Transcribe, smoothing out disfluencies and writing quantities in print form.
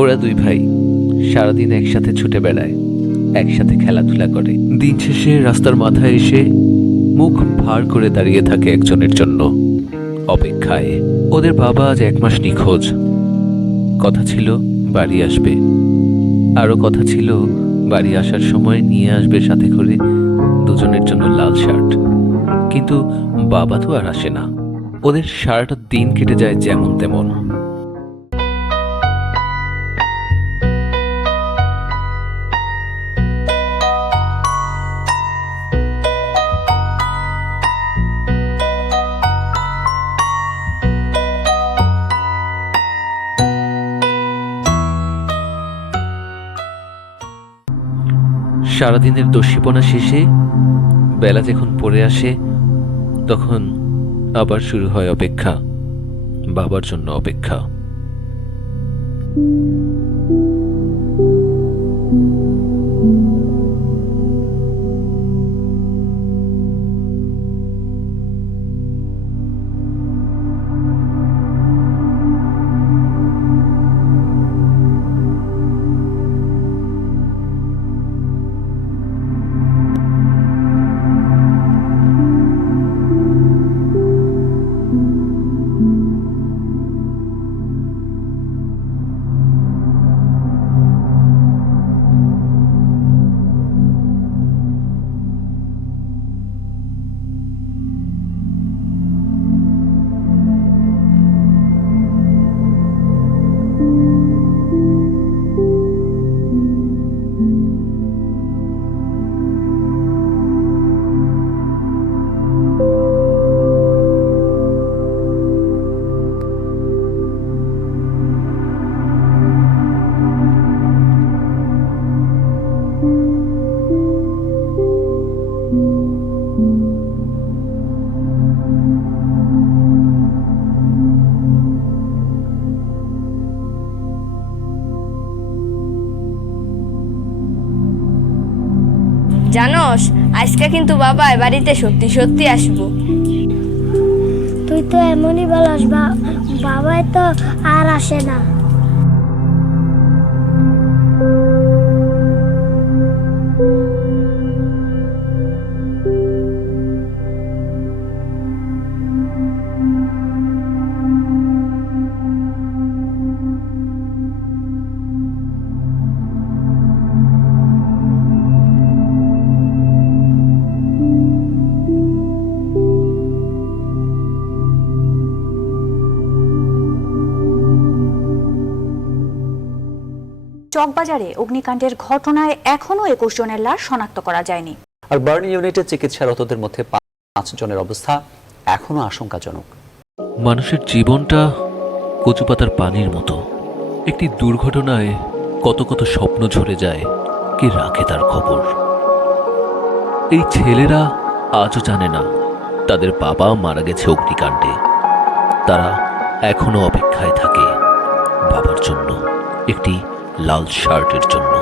ওরা দুই ভাই সারাদিন একসাথে ছুটে বেড়ায়, একসাথে খেলাধুলা করে। দিন শেষে রাস্তার মাথায় এসে মুখ ভার করে দাঁড়িয়ে থাকে একজনের জন্য, অপেক্ষায়। ওদের বাবা আজ 1 মাস নিখোঁজ। কথা ছিল বাড়ি আসবে, আরো কথা ছিল বাড়ি আসার সময় নিয়ে আসবে সাথে করে দুজনের জন্য লাল শার্ট। কিন্তু বাবা তো আর আসে না। ওদের সারাটা দিন কেটে যায় যেমন তেমন। সারাদিনের দস্যিপনা শেষে বেলা যখন পড়ে আসে, তখন আবার শুরু হয় অপেক্ষা, বাবার জন্য অপেক্ষা। জানোস, আজকে কিন্তু বাবা বাড়িতে সত্যি সত্যি আসবো। তুই তো এমনই বলস, বাবা তো আর আসে না। চকবাজারে অগ্নিকাণ্ডের ঘটনায় এখনো 21 জনের লাশ শনাক্ত করা যায়নি। আর বার্ন ইউনিটে চিকিৎসারতদের মধ্যে 5 জনের অবস্থা এখনো আশঙ্কাজনক। মানুষের জীবনটা কচুপাতার পানির মতো। একটি দুর্ঘটনায় কত কত স্বপ্ন ঝরে যায়, কে রাখে তার খবর? এই ছেলেরা আজও জানে না তাদের বাবা মারা গেছে অগ্নিকাণ্ডে। তারা এখনো অপেক্ষায় থাকে বাবার জন্য, একটি লাল শার্টের জন্য।